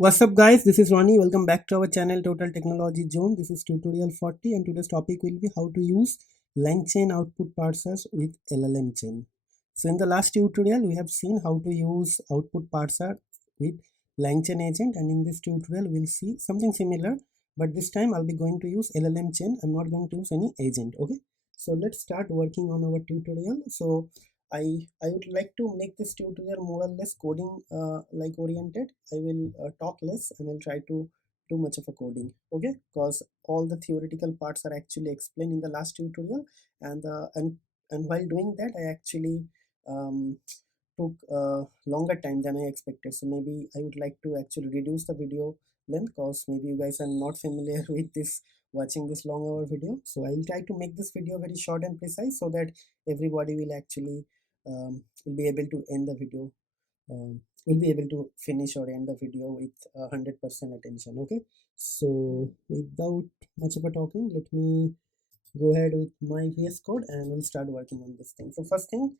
What's up guys, this is Ronnie. Welcome back to our channel Total Technology Zone. This is tutorial 40 and today's topic will be how to use langchain output parsers with LLM chain. So in the last tutorial we have seen how to use output parser with langchain agent, and in this tutorial we'll see something similar, but this time I'll be going to use LLM chain. I'm not going to use any agent. Okay, so let's start working on our tutorial. So I would like to make this tutorial more or less coding like oriented. I will talk less and I'll try to do much of a coding. Okay, because all the theoretical parts are actually explained in the last tutorial, and while doing that I actually um, took a longer time than I expected. So maybe I would like to actually reduce the video length, because maybe you guys are not familiar with this, watching this long hour video. So I'll try to make this video very short and precise so that everybody will actually will be able to end the video, will be able to finish or end the video with 100% attention. Okay, so without much of a talking, let me go ahead with my VS Code and we'll start working on this thing. So first thing,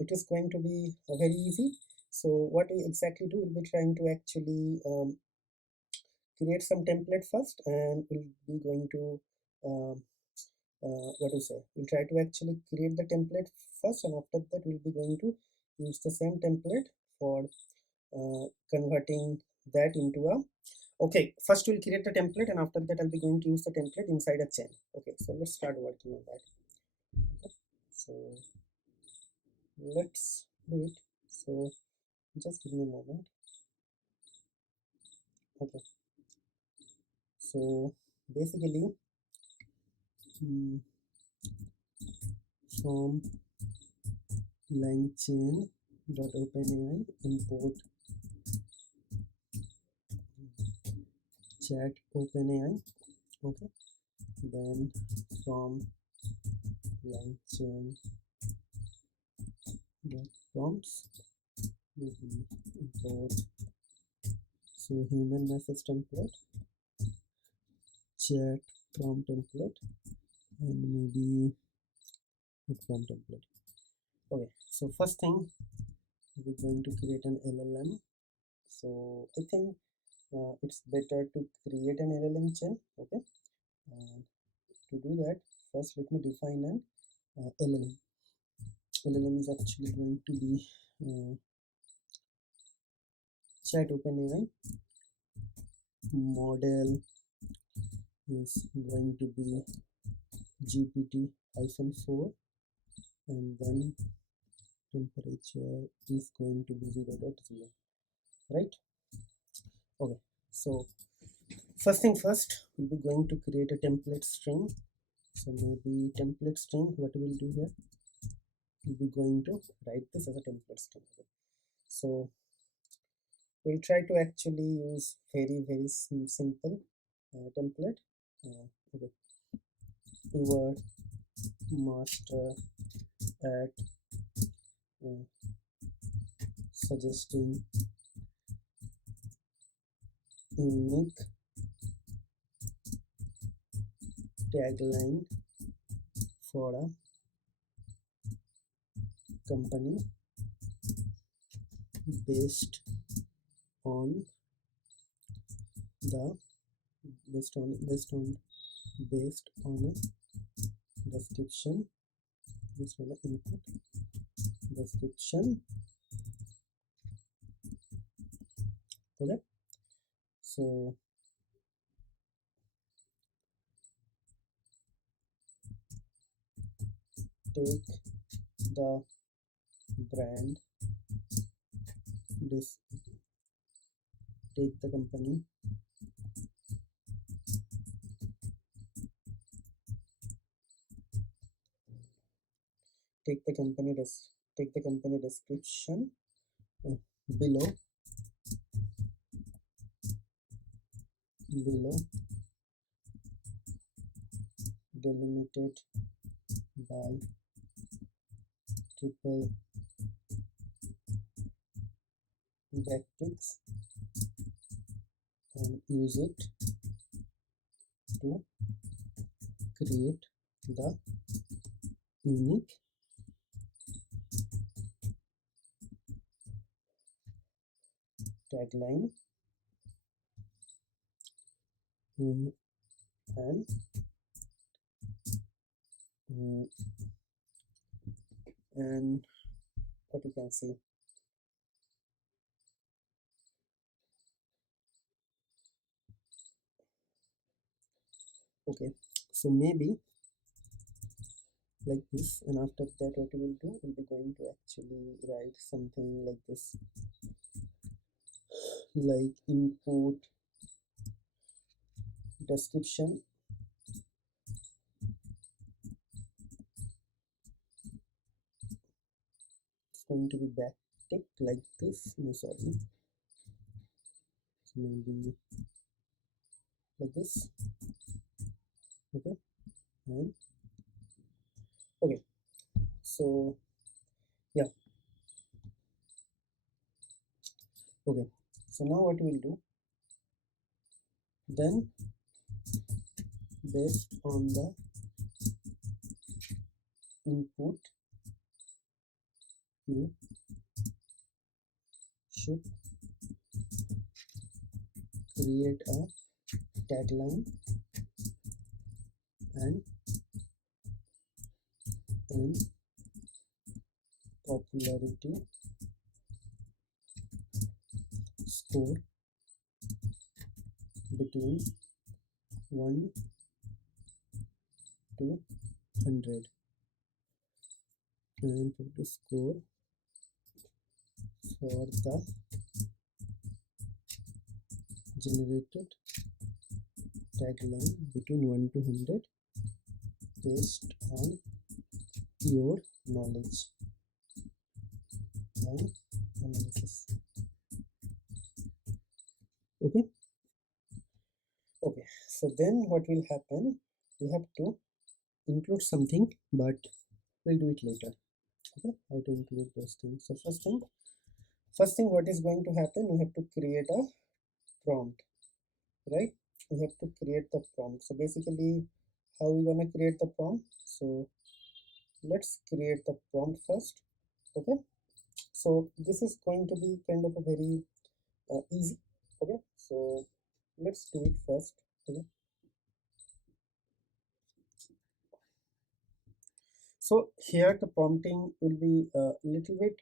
it is going to be very easy. So what we exactly do, we'll be trying to actually create some template first, and we'll be going to um, what do you say, we'll try to actually create the template first, and after that we'll be going to use the same template for converting that into a, okay, first we'll create the template and after that I'll be going to use the template inside a chain. Okay, so let's start working on that. So let's do it. So just give me a moment. Okay, so basically from langchain.openai import chat openai. Okay, then from langchain prompts we import, so human message template, chat prompt template, and maybe a prompt template. Okay, so first thing, we're going to create an LLM. So I think it's better to create an LLM chain. Okay, to do that, first let me define an LLM. LLM is actually going to be chat openai model is going to be GPT-4, and then temperature is going to be 0.0, right? Okay, so first thing first, we'll be going to create a template string. So maybe template string, what we'll do here, we'll be going to write this as a template string. So we'll try to actually use very simple template. Okay, your master at suggesting unique tagline for a company based on the based on a description, based on the input description. Okay, so take the brand, this take the company take the company take the company description below delimited by triple brackets, and use it to create the unique tagline and mm, and what you can see. Okay, so maybe like this, and after that what we will do, we'll be going to actually write something like this, like input description is going to be backtick like this. No, sorry, so maybe like this. Okay, and okay, so yeah, okay, so now what we'll do, then based on the input you should create a tagline and an popularity score between 1 to 100, and put the score for the generated tagline between 1 to 100 based on your knowledge and analysis. Okay, okay, so then what will happen, we have to include something, but we'll do it later. Okay, how to include those things. So first thing what is going to happen, we have to create a prompt, right? We have to create the prompt. So basically, how we gonna create the prompt? So let's create the prompt first. Okay, so this is going to be kind of a very easy. Okay, so let's do it first. Okay, so here the prompting will be a little bit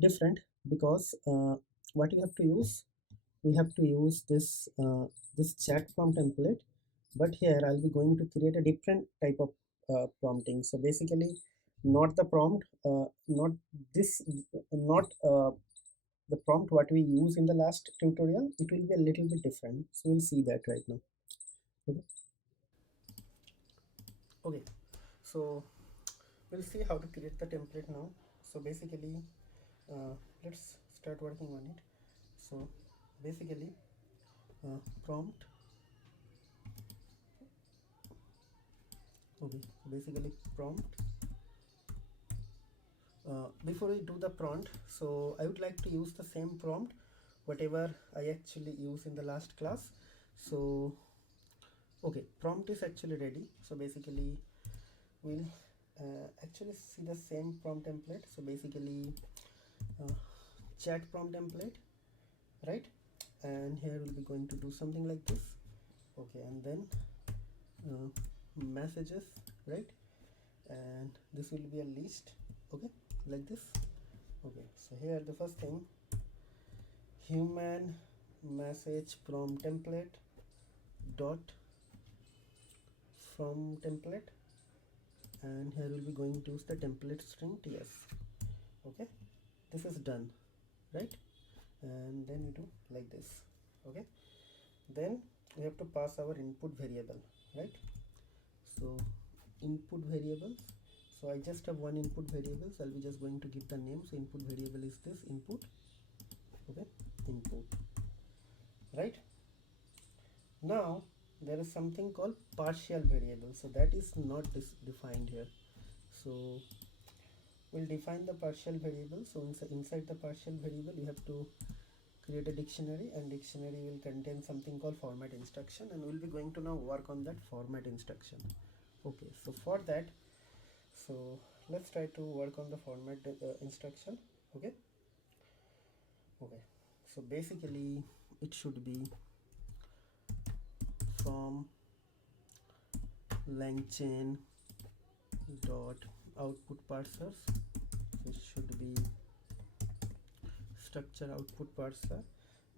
different, because what you have to use, we have to use this chat prompt template, but here I'll be going to create a different type of prompting. So basically, not the prompt, not this, not the prompt what we use in the last tutorial. It will be a little bit different, so we'll see that right now. Okay, okay, so we'll see how to create the template now. So basically, let's start working on it. So basically, prompt. Okay, so basically prompt. Before we do the prompt, so I would like to use the same prompt whatever I actually use in the last class. So okay, prompt is actually ready. So basically, we'll actually see the same prompt template. So basically, uh, chat prompt template, right? And here we'll be going to do something like this. Okay, and then uh, messages, right? And this will be a list. Okay, like this. Okay, so here the first thing, human message from template dot from template, and here we'll be going to use the template string ts. Okay, this is done, right? And then we do like this. Okay, then we have to pass our input variable, right? So input variables, so I just have one input variable, so I'll be just going to give the name. So input variable is this input. Okay, input, right? Now there is something called partial variable, so that is not defined here. So we'll define the partial variable. So inside the partial variable you have to create a dictionary, and dictionary will contain something called format instruction, and we'll be going to now work on that format instruction. Okay, so for that, so let's try to work on the format instruction. Okay, okay, so basically it should be from langchain dot output parsers. So it should be structure output parser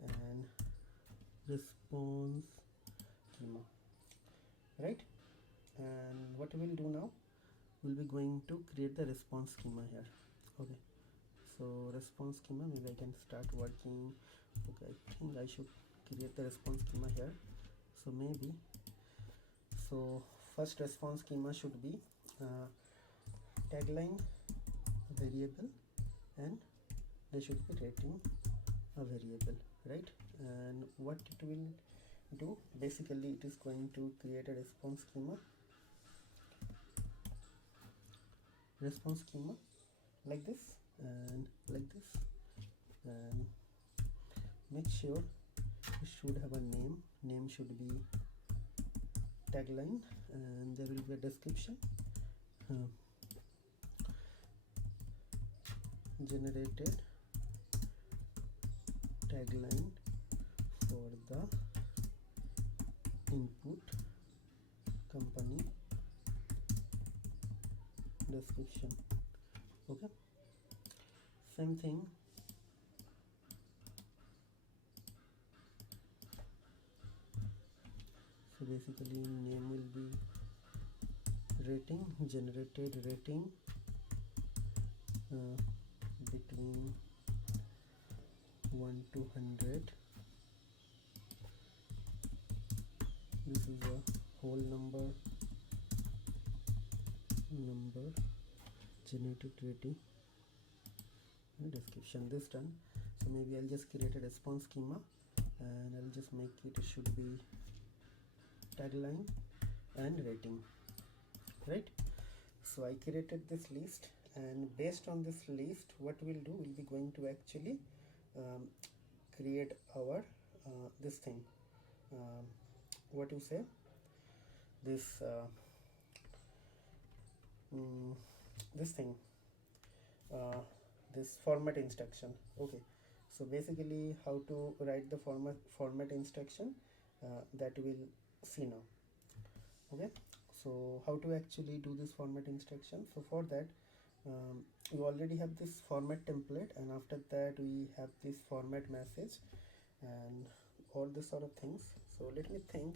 and response schema, right? And what we will do now, we'll be going to create the response schema here. Okay, so response schema, maybe I can start working. Okay, I think I should create the response schema here. So maybe, so first response schema should be tagline variable, and there should be rating a variable, right? And what it will do, basically it is going to create a response schema like this and like this, and make sure it should have a name should be tagline, and there will be a description, generated tagline for the input company description. Okay, same thing. So basically name will be rating, generated rating between 1 to 100. This is a whole number generated rating and description. This done. So maybe I'll just create a response schema and I'll just make it should be tagline and rating, right? So I created this list, and based on this list, what we'll do, we'll be going to actually create our this thing, what you say, this this thing, this format instruction. Okay, so basically how to write the format instruction, that we'll see now. Okay, so how to actually do this format instruction? So for that, you already have this format template, and after that we have this format message and all this sort of things. So let me think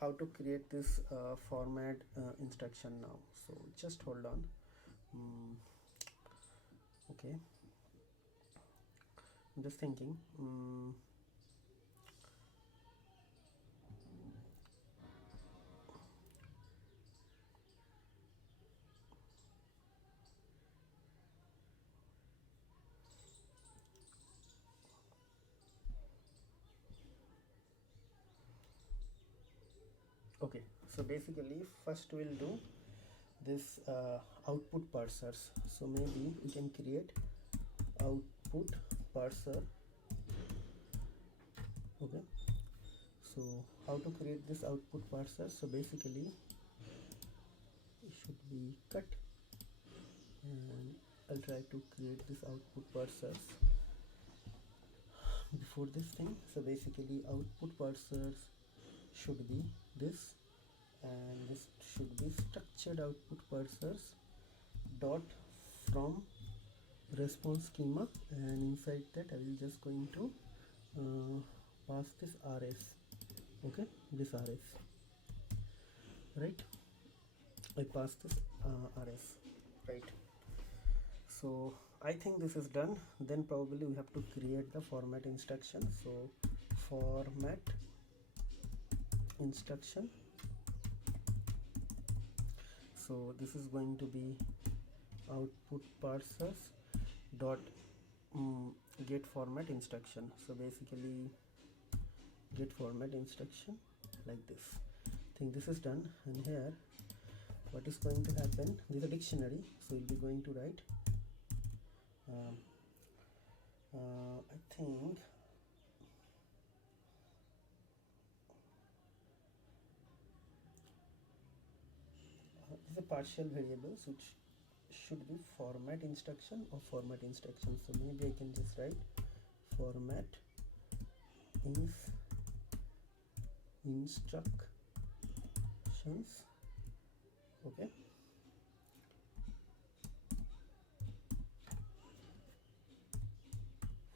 how to create this format instruction now. So just hold on. Okay, I'm just thinking. Okay, so basically first we'll do this output parsers. So maybe we can create output parser. Okay, so how to create this output parser? So basically it should be cut, and I'll try to create this output parsers before this thing. So basically output parsers should be this, and this should be structured output parsers dot from response schema, and inside that I will just going to pass this rs. Okay, this rs, right? I pass this rs, right? So I think this is done. Then probably we have to create the format instruction. So format instruction, so this is going to be output parsers dot get format instruction. So basically get format instruction like this. I think this is done, and here what is going to happen, this is a dictionary, so we'll be going to write I think this is a partial variables which should be format instruction or format instruction. So maybe I can just write format instruct instructions. Okay,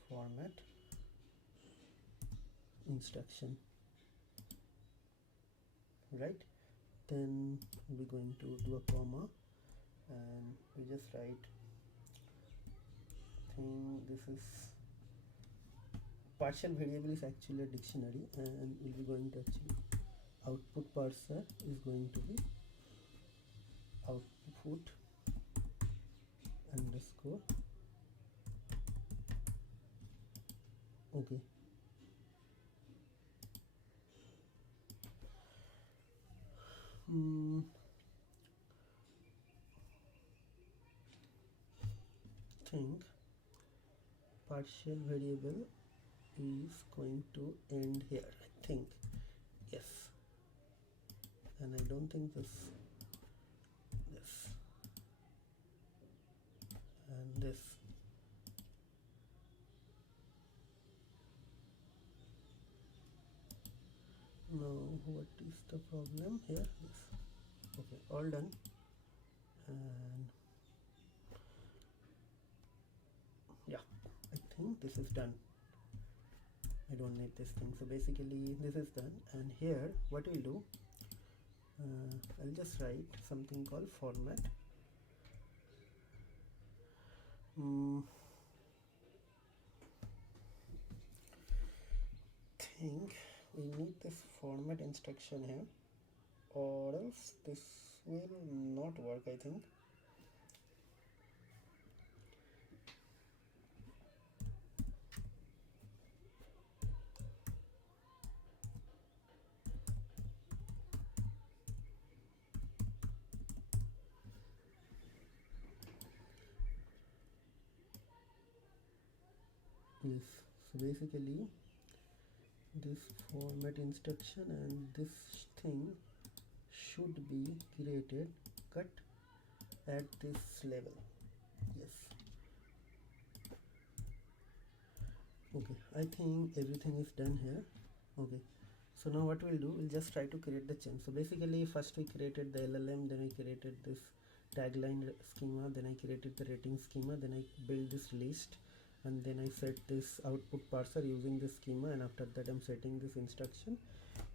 format instruction, right? Then we're going to do a comma and we just write thing. This is partial variable is actually a dictionary, and we'll be going to actually output parser is going to be output underscore. Okay, think partial variable is going to end here, I think. Yes, and I don't think this and this. Now what is the problem here? This. Okay, all done. And yeah, I think this is done. I don't need this thing, so basically this is done. And here what we'll do, I'll just write something called format. Think we need this format instruction here, or else this will not work, I think. Yes, so basically this format instruction and this thing should be created cut at this level. Yes, okay, I think everything is done here. Okay, so now what we'll do, we'll just try to create the chain. So basically first we created the LLM, then I created this tagline schema, then I created the rating schema, then I built this list, and then I set this output parser using this schema, and after that I'm setting this instruction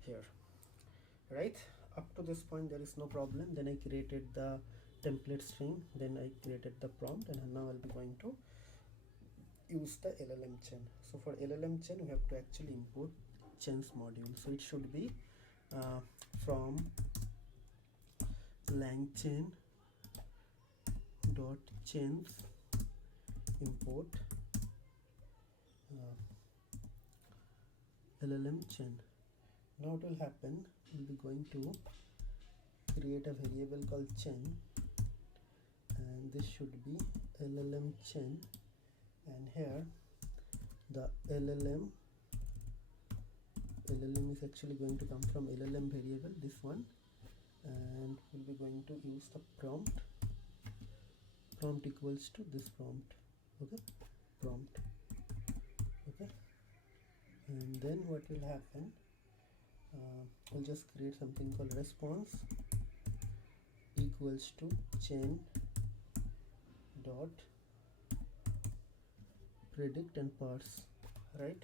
here, right? Up to this point there is no problem. Then I created the template string, then I created the prompt, and now I'll be going to use the LLM chain. So for LLM chain we have to actually import chains module, so it should be from langchain dot chains import LLM chain. Now what will happen, we'll be going to create a variable called chain, and this should be LLM chain, and here the LLM is actually going to come from LLM variable, this one, and we'll be going to use the prompt equals to this prompt. Okay, prompt. Okay, and then what will happen, we'll just create something called response equals to chain dot predict and parse, right?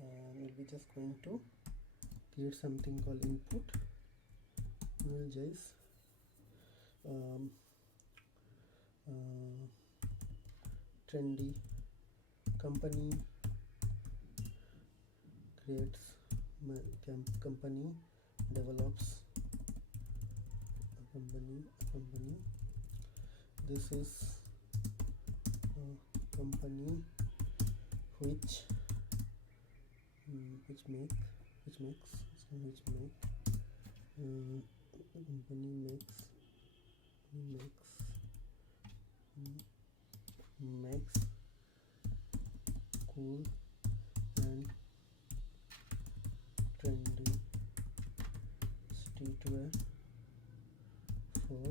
And we'll be just going to create something called input. We'll just trendy company creates company develops a company. This is a company which makes cool and trendy streetwear for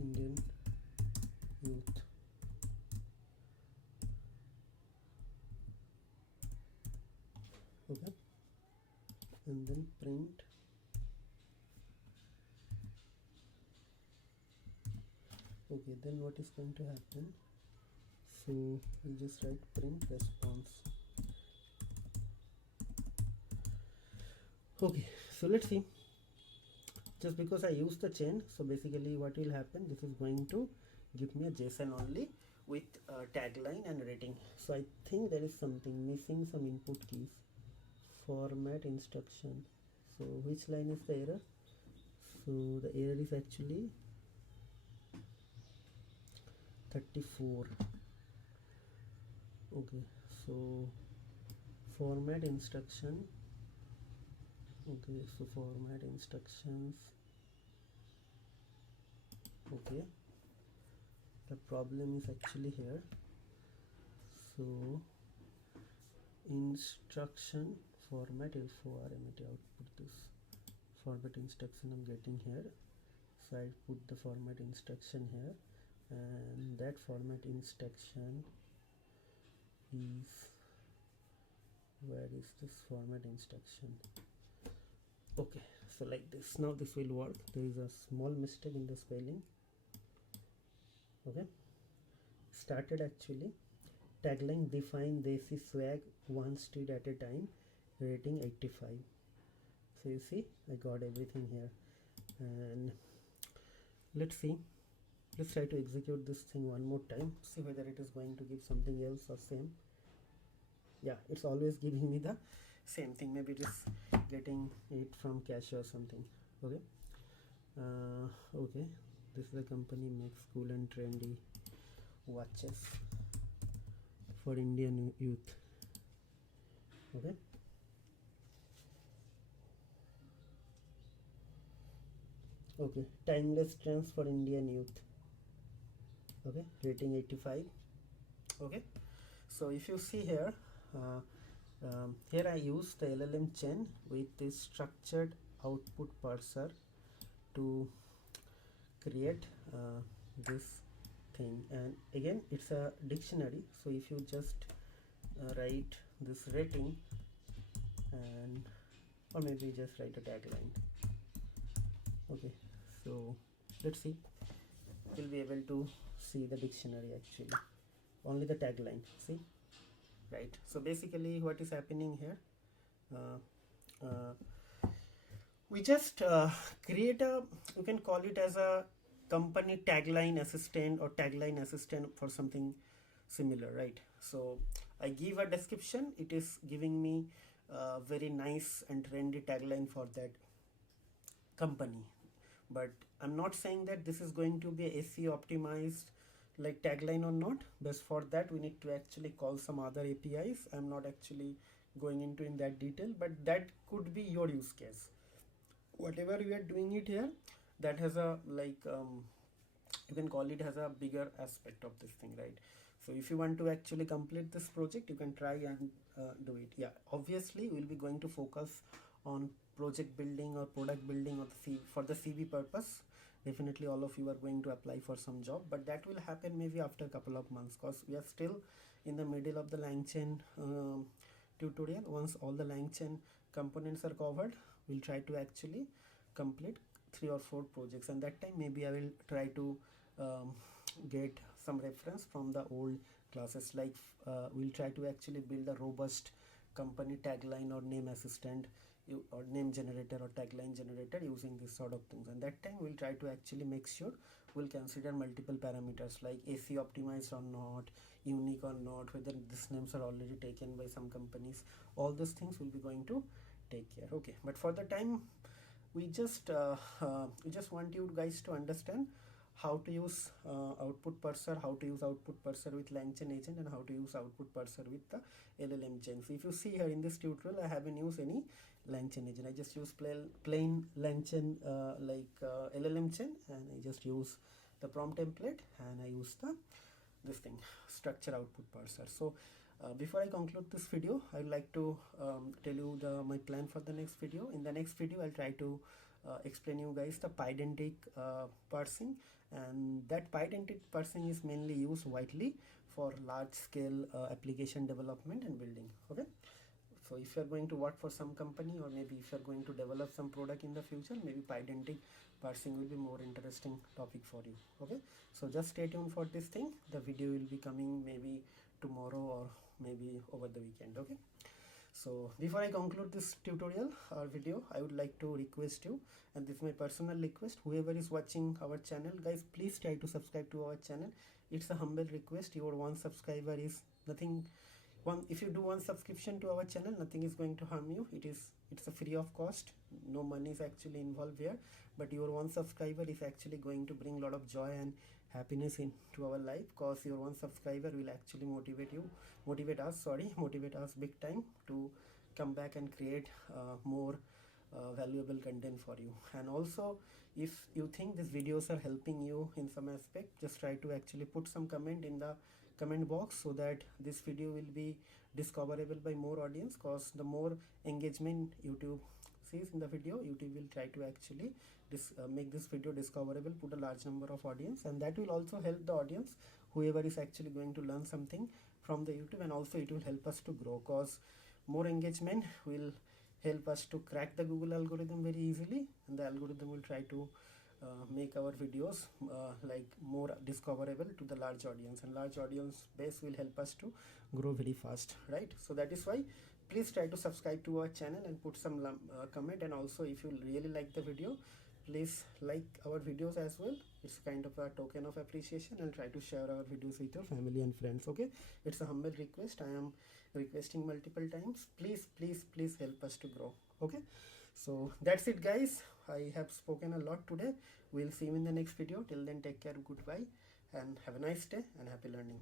Indian youth. Okay. print. Okay, then what is going to happen? So we'll just write print response. Okay, so let's see. Just because I use the chain, so basically what will happen, this is going to give me a JSON only with tagline and rating. So I think there is something missing, some input keys. Format instruction. So which line is the error? So the error is actually 34. Okay, so format instruction. Okay, so format instructions. Okay, the problem is actually here. So instruction format L4RMAT output, this format instruction I'm getting here. So I put the format instruction here, and that format instruction is, where is this format instruction? Okay, so like this. Now this will work. There is a small mistake in the spelling. Okay, started actually tagline define desi swag one street at a time, rating 85. So you see I got everything here, and let's see, let's try to execute this thing one more time, see whether it is going to give something else or same. Yeah, it's always giving me the same thing. Maybe it is getting it from cache or something. Okay, okay, this is the company makes cool and trendy watches for Indian youth. Okay, okay, timeless trends for Indian youth. Okay, rating 85. Okay, so if you see here, here I use the LLM chain with this structured output parser to create this thing, and again it's a dictionary. So if you just write this rating, and or maybe just write a tagline. Okay, so let's see, we'll be able to see the dictionary actually, only the tagline, see, right? So basically what is happening here, uh, uh, we just create a, you can call it as a company tagline assistant or tagline assistant for something similar, right? So I give a description, it is giving me a very nice and trendy tagline for that company, but I'm not saying that this is going to be a SEO optimized like tagline or not. But for that we need to actually call some other APIs. I'm not actually going into in that detail, but that could be your use case. Whatever we are doing it here, that has a like you can call it as a bigger aspect of this thing, right? So if you want to actually complete this project, you can try and do it. Yeah, obviously we'll be going to focus on project building or product building or for the CV purpose. Definitely all of you are going to apply for some job, but that will happen maybe after a couple of months, because we are still in the middle of the langchain tutorial. Once all the langchain components are covered, we'll try to actually complete 3 or 4 projects, and that time maybe I will try to get some reference from the old classes, like we'll try to actually build a robust company tagline or name assistant or name generator or tagline generator using this sort of things. And that time we'll try to actually make sure we'll consider multiple parameters like AC optimized or not, unique or not, whether these names are already taken by some companies. All these things will be going to take care. Okay, but for the time we just want you guys to understand how to use output parser, how to use output parser with langchain agent, and how to use output parser with the LLM chain. So if you see here in this tutorial, I haven't used any langchain agent. I just use plain langchain LLM chain, and I just use the prompt template, and I use this thing structure output parser. So before I conclude this video, I would like to tell you my plan for the next video. In the next video, I'll try to explain you guys the pydantic parsing, and that pydantic parsing is mainly used widely for large scale application development and building. Okay, So if you're going to work for some company, or maybe if you're going to develop some product in the future, maybe pydantic parsing will be more interesting topic for you. Okay, so just stay tuned for this thing. The video will be coming maybe tomorrow or maybe over the weekend. Okay, so before I conclude this tutorial or video, I would like to request you, and this is my personal request, whoever is watching our channel, guys, please try to subscribe to our channel. It's a humble request. Your one subscriber is nothing. If you do one subscription to our channel, nothing is going to harm you. It's a free of cost, no money is actually involved here, but your one subscriber is actually going to bring a lot of joy and happiness into our life, because your one subscriber will actually motivate us big time to come back and create more valuable content for you. And also, if you think these videos are helping you in some aspect, just try to actually put some comment in the comment box, so that this video will be discoverable by more audience, because the more engagement YouTube sees in the video, YouTube will try to actually make this video discoverable, put a large number of audience, and that will also help the audience, whoever is actually going to learn something from the YouTube, and also it will help us to grow, because more engagement will help us to crack the Google algorithm very easily, and the algorithm will try to make our videos like more discoverable to the large audience, and large audience base will help us to grow very fast, right? So that is why please try to subscribe to our channel and put some comment, and also if you really like the video, please like our videos as well. It's kind of a token of appreciation, and try to share our videos with your family and friends. Okay, it's a humble request. I am requesting multiple times. Please help us to grow. Okay, so that's it, guys. I have spoken a lot today. We'll see you in the next video. Till then, take care, goodbye, and have a nice day and happy learning.